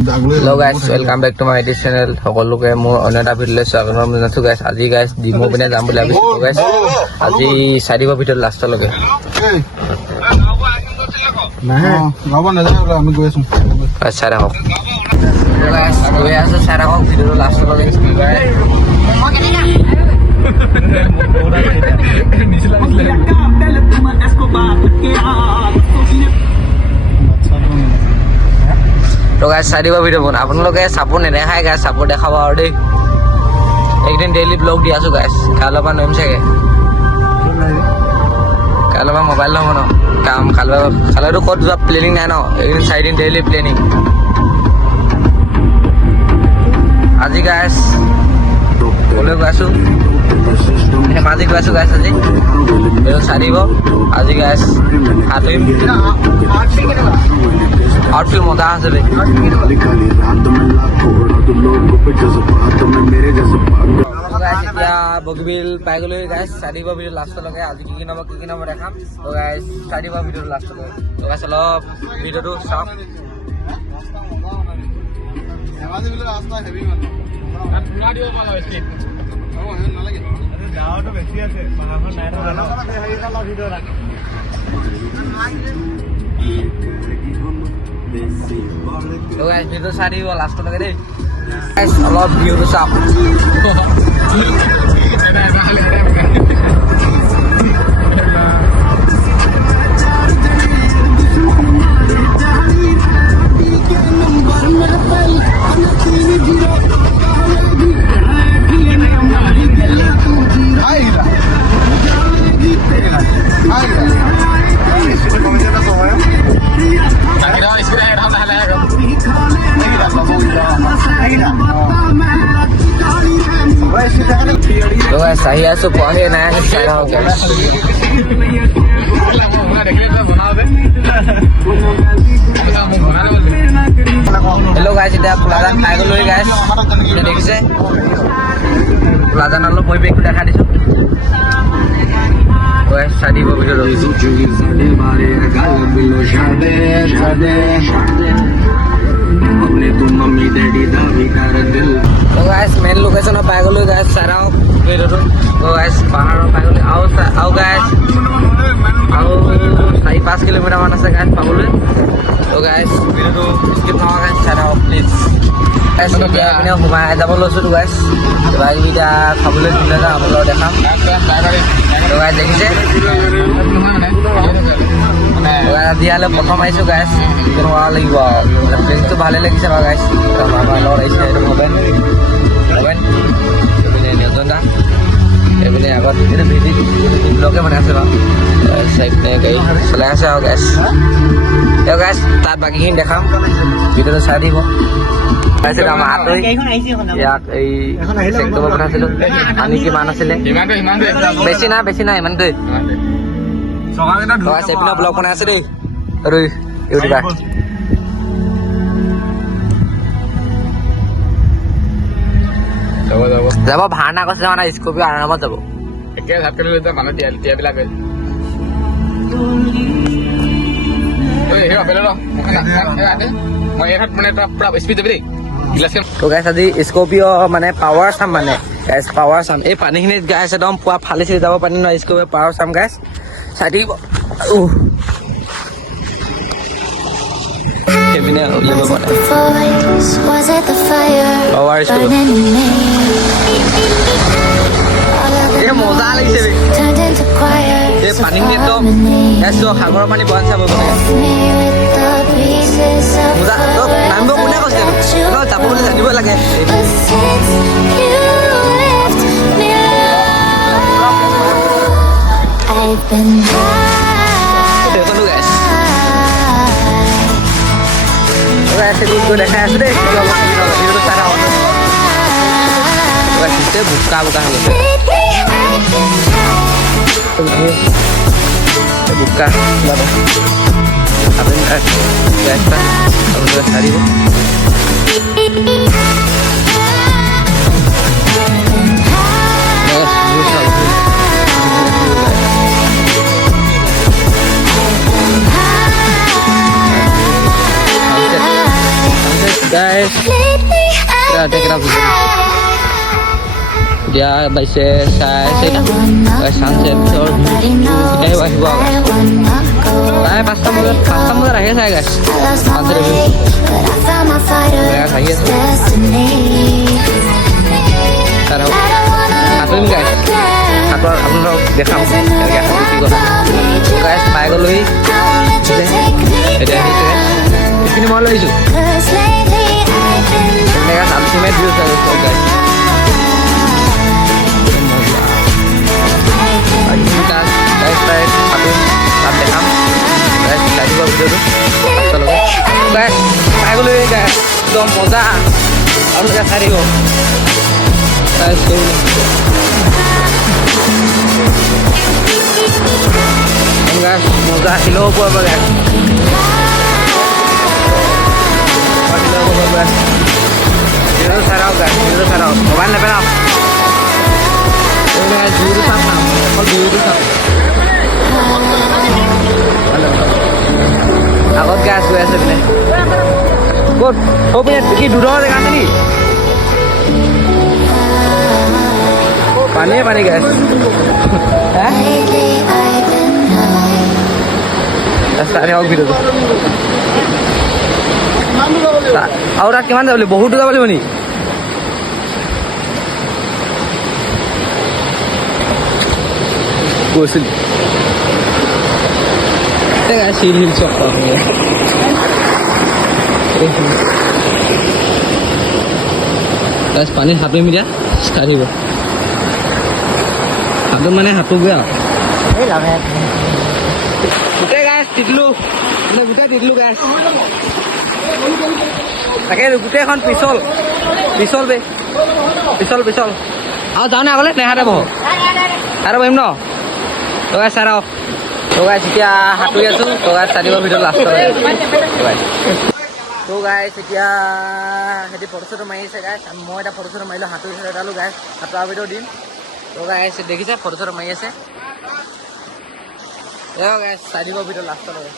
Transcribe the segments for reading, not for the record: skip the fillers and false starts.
Hello guys, welcome back to my YouTube channel. সকলোকে মোৰ অন্য এটা ভিডিঅ'লৈ স্বাগতম জনাইছোঁ guys. আজি guys ডিমৌ পিনে যাম বুলি ভাবিছোঁ guys. আজি 4 ভিতৰত লাষ্টলৈকে। আমি গৈ আছো আচ্ছা ৰাখক। guys গৈ আছো চাই ৰাখক ভিডিঅ'টো লাষ্টলৈকে। তো গাইজ 4 ভিডিঅ' বন আপোনালোকে চাপোৰ্ট নেদেখাই গাইজ চাপোৰ্ট দেখাব আৰু দেই একদিন ডেইলি ব্লগ দি আছোঁ গাইজ কাইলৈৰ পৰা নৰিম চাগে কাইলৈৰ পৰা মোবাইল নহ'ব ন কাম কাইলৈতো ক'ত যোৱা প্লেনিং নাই ন এইদিন 4 দিন ডেইলি প্লেনিং আজি গাইজ ক'লৈ গৈ আছোঁ ধেমাজি গৈ আছোঁ গাইজ আজি এইটো চাই দিব আজি গাইজ সাঁতুৰিম আউটফিল মজা আছে বে এতিয়া বগীবিল পাই গ'লো গাইজ 4 ভিডিঅ' লাষ্টলৈকে আজি কি নব দেখাম তো গাইজ 4 ভিডিঅ'টো লাষ্টলৈকে তো গাইজ অলপ ভিডিঅ'টো চাওক তো গাইজ ভিডিঅ'টো চাই দিব লাষ্টলৈকে দেই গাইজ অলপ ভিডিঅ'টো চাওক তো গাইজ আহি আছোঁ পোৱাহি নাই চাই লওক গাইজ হেল্ল' গাইজ এতিয়া প্লাজান পাই গ'লো গাইজ দেখিছে প্লাজান অলপ পৰিৱেশটো দেখা দিছোঁ গাইজ চাই দিব ভিডিঅ'টো তো গাইজ মেইন লোকেশ্যনত পাই গ'লো গাইজ চাই লওক ভিডিঅ'টো তো গাইজ পাহাৰৰ পাই গ'লো আৰু গাইজ আৰু 4-5 কিলোমিটাৰমান আছে গাইজ পাবলৈ তো গাইজ ভিডিঅ'টো স্কিপ নহয় গাইজ চাই লওক প্লিজ গাইজ এতিয়া এইপিনে সোমাই যাব লৈছোঁ তো গাইজ কিবা কিবি এতিয়া খাবলৈ দিলে যাওঁ আপোনালোকক দেখাম তো গাইজ দেখিছে দিয়ালে প্ৰথম আহিছোঁ গাইজ কেনেকুৱা লাগিব আৰু প্লেচটো ভালেই লাগিছে বাৰু গাইজ আমাৰ লগত আহিছে এইটো ভৱেন এইপিনে নিৰঞ্জন দা এইপিনে আগত এইটো ভিডিঅ' ব্লগে বনাই আছে বাৰু এইপিনে গাড়ী চলাই আছে আৰু গাইজ তেওঁ গাইজ তাত বাকীখিনি দেখাম ভিডিঅ'টো চাই দিব তাৰপিছত আমাৰ আঁতৰি ইয়াক এই চেক কৰিব পঠাইছিলোঁ পানী কিমান আছিলে বেছি নাই ইমানটোৱে এইপিনে ব্লগ বনাই আছে দেই আৰু ইউটিউবাৰ যাব ভাড়া কৈছিলে মানে স্কপিঅ আৰামত যাব একে ভাত খালি মানুহ দিয়াবিলাক তো গাইছ আজি স্কপিঅ মানে পাৱাৰ চাম মানে গাইছ পাৱাৰ চাম এই পানীখিনিত গাইছ একদম পুৱা ফালি চিৰি যাব পানী নহয় স্কপিঅ পাৱাৰ চাম গাইছ চাই থাকিব সেইপিনে উলিয়াব পাৰে পাৱাৰ স্কপিঅ এই মজা লাগিছে এই পানীখিনি একদম সাগৰৰ পানী বহান চাব মজা নামিব কোনে কৈছে যাব বুলি জানিব লাগে দেখাই আছো দেই বোকা বোকা হ'ব বোকা আপুনি চাৰিব guys. guys. Ada kira dia baise saya sunset or kita wah gua saya pasta mula aja saya guys antar dulu ya saya taruh satu ini guys aku देखा क्या guys पाए गलो ही এটা হিসে কিনি মল লইছো তুমি guys ultimate view আছে guys guys aku sampai ham guys tadi gua video tuh chalo guys pae galo ही guys एकदम मजा और क्या सारी हो guys guys mozah kilo apa guys kilo apa guys itu sarau guys itu sarau kawan apa nak ini guys juru sama kalau juru sama halo aku gas gue sebenarnya good oh punya bikin duduk dengan ini pani guys hah রাস্তায় হোক video আৰু তাত কিমান যাব লাগিব বহুত যাব লাগিব নি গৈছিল শিল হিল চক পানী সাঁতুৰিম এতিয়া ষ্টাৰ্ট দিব সাঁতোৰ মানে সাঁতোৰগৈ আৰু গোটেই গাছ তিতলো মানে গোটেই তিতলো গাছ তাকে গোটেইখন পিছল পিছল বে পিছল পিছল আৰু যাওঁ নে আগলৈ নেহাতে বহ আৰু বহিম ন গাছ চাৰ গাছ এতিয়া সাঁতুৰি আছোঁ গাছ চাৰিব ভিতৰত লাষ্টলৈ গাছ এতিয়া সিহঁতি ফটো চটো মাৰি আছে গাছ মই এটা ফটো চটো মাৰিলোঁ সাঁতুৰি এটালো গাছ সাঁতোৰাৰ ভিতৰত দিম গাছ দেখিছে ফটো চটো মাৰি আছে guys tadi gua video last kali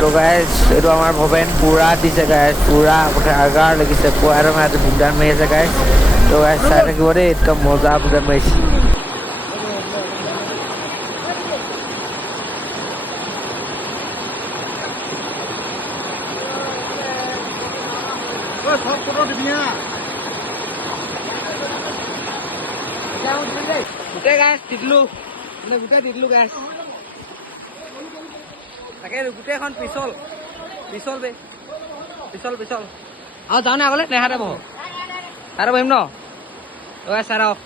তো guys itu আমার ভবেন পুরা দিছে guys পুরা ওটা আগার লাগিছে পুয়ার মাঝে বুদান মেয়েছে guys তো guys সাইডে কি বলে এটা মজা বুদান মেয়েছি ও সব ফটো দিবিয়া গোটেই গাছ তিতলো মানে গোটেই তিতলো গাছ তাকে গোটেইখন পিছল পিছল বে পিছল পিছল আৰু যাওঁ নে আগলৈ নেহাতে বহ আৰু বহিম ন চাৰক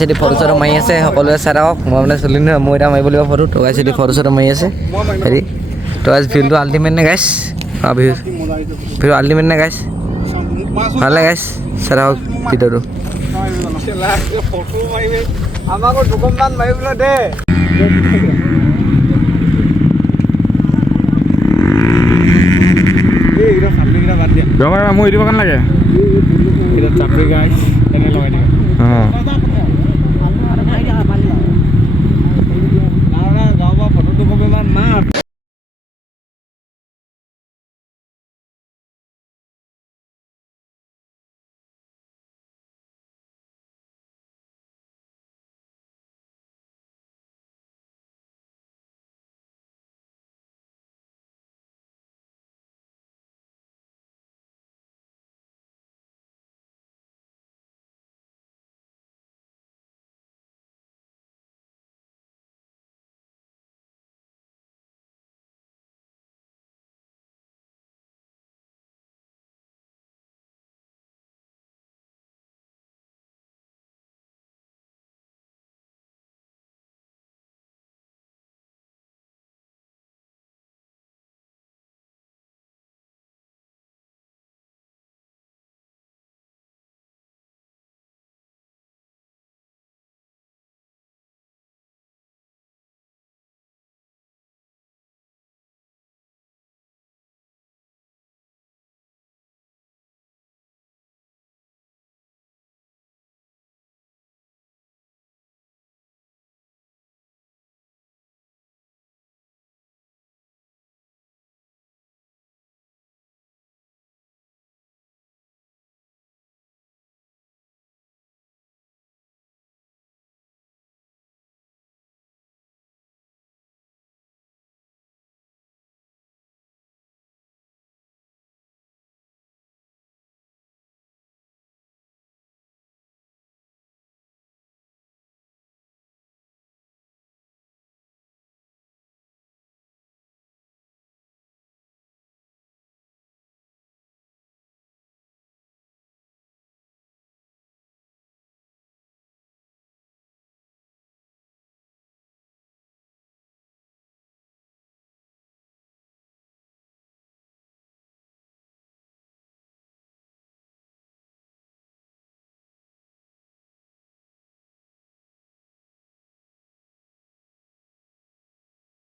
যদি ফটো চটো মাৰি আছে সকলোৱে চাৰক মই মানে চলি নহয় মই এতিয়া মাৰিব লাগিব ফটো গাছ যদি ফটো চটো মাৰি আছে হেৰি গাছ ভিউটো আল্টিমেট নে গাছ ভিউ আল্টিমেট নে গাছ ভালে গাছ চাৰক ভিডিঅ'টো আমাকো দুকমমান মাৰিবলৈ দে মই দিব কাৰণে লাগে চাপৰি গাইছ এনে লগাই দিব ফটোটো কবমান মাৰ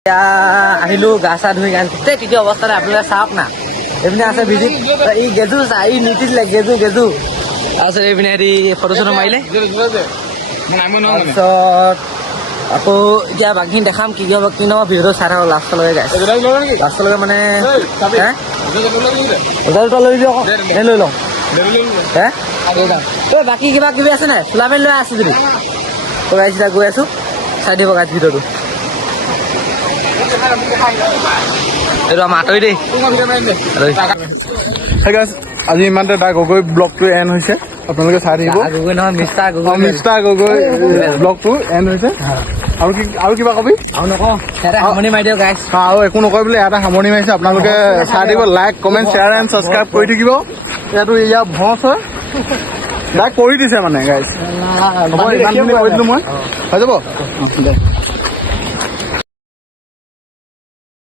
এতিয়া আহিলোঁ গা চা ধুই গাছ গোটেই তৃতীয় অৱস্থাতে আপোনালোকে চাওক না এইপিনে আছে ভিজিট ই গেজু চা ই নীতি দিলে গেজু তাৰপিছত এইপিনে হেৰি ফটো চটো মাৰিলে তাৰপিছত আকৌ এতিয়া বাকীখিনি দেখাম কি হ'ব কি নহ'ব ভিডিঅ'টো চাই থাকক লাষ্টলৈকে গাইছ লাষ্টলৈকে মানে ৰিজাল্টটো লৈ দিয়ক আকৌ লৈ লওঁ হে ঐ বাকী কিবা কিবি আছে নাই চোলা পেণ্ট লৈ আছো যদি গাইছ এতিয়া গৈ আছোঁ চাই দিব গাইছ ভিডিঅ'টো এইটো আমাৰ আঁতৰি দেই আজি ইমানতে দা গগৈ ব্লগটো এণ্ড হৈছে আপোনালোকে চাই থাকিব গগৈ নহয় মিষ্টাৰ গগৈ ব্লগটো এণ্ড হৈছে আৰু কিবা কবি আৰু নকওঁ এটা সামৰণি মাৰি দিয়ক গাইছ আৰু একো নকয় বোলে এটা সামৰণি মাৰিছে আপোনালোকে চাই থাকিব like comment share and subscribe কৰি থাকিব ইয়াতো ইয়াৰ ভঁচ হয় ডাইৰেক্ট কৰি দিছে মানে গাইছ হ'ব ইমানখিনি কৰি দিলোঁ মই হৈ যাব দে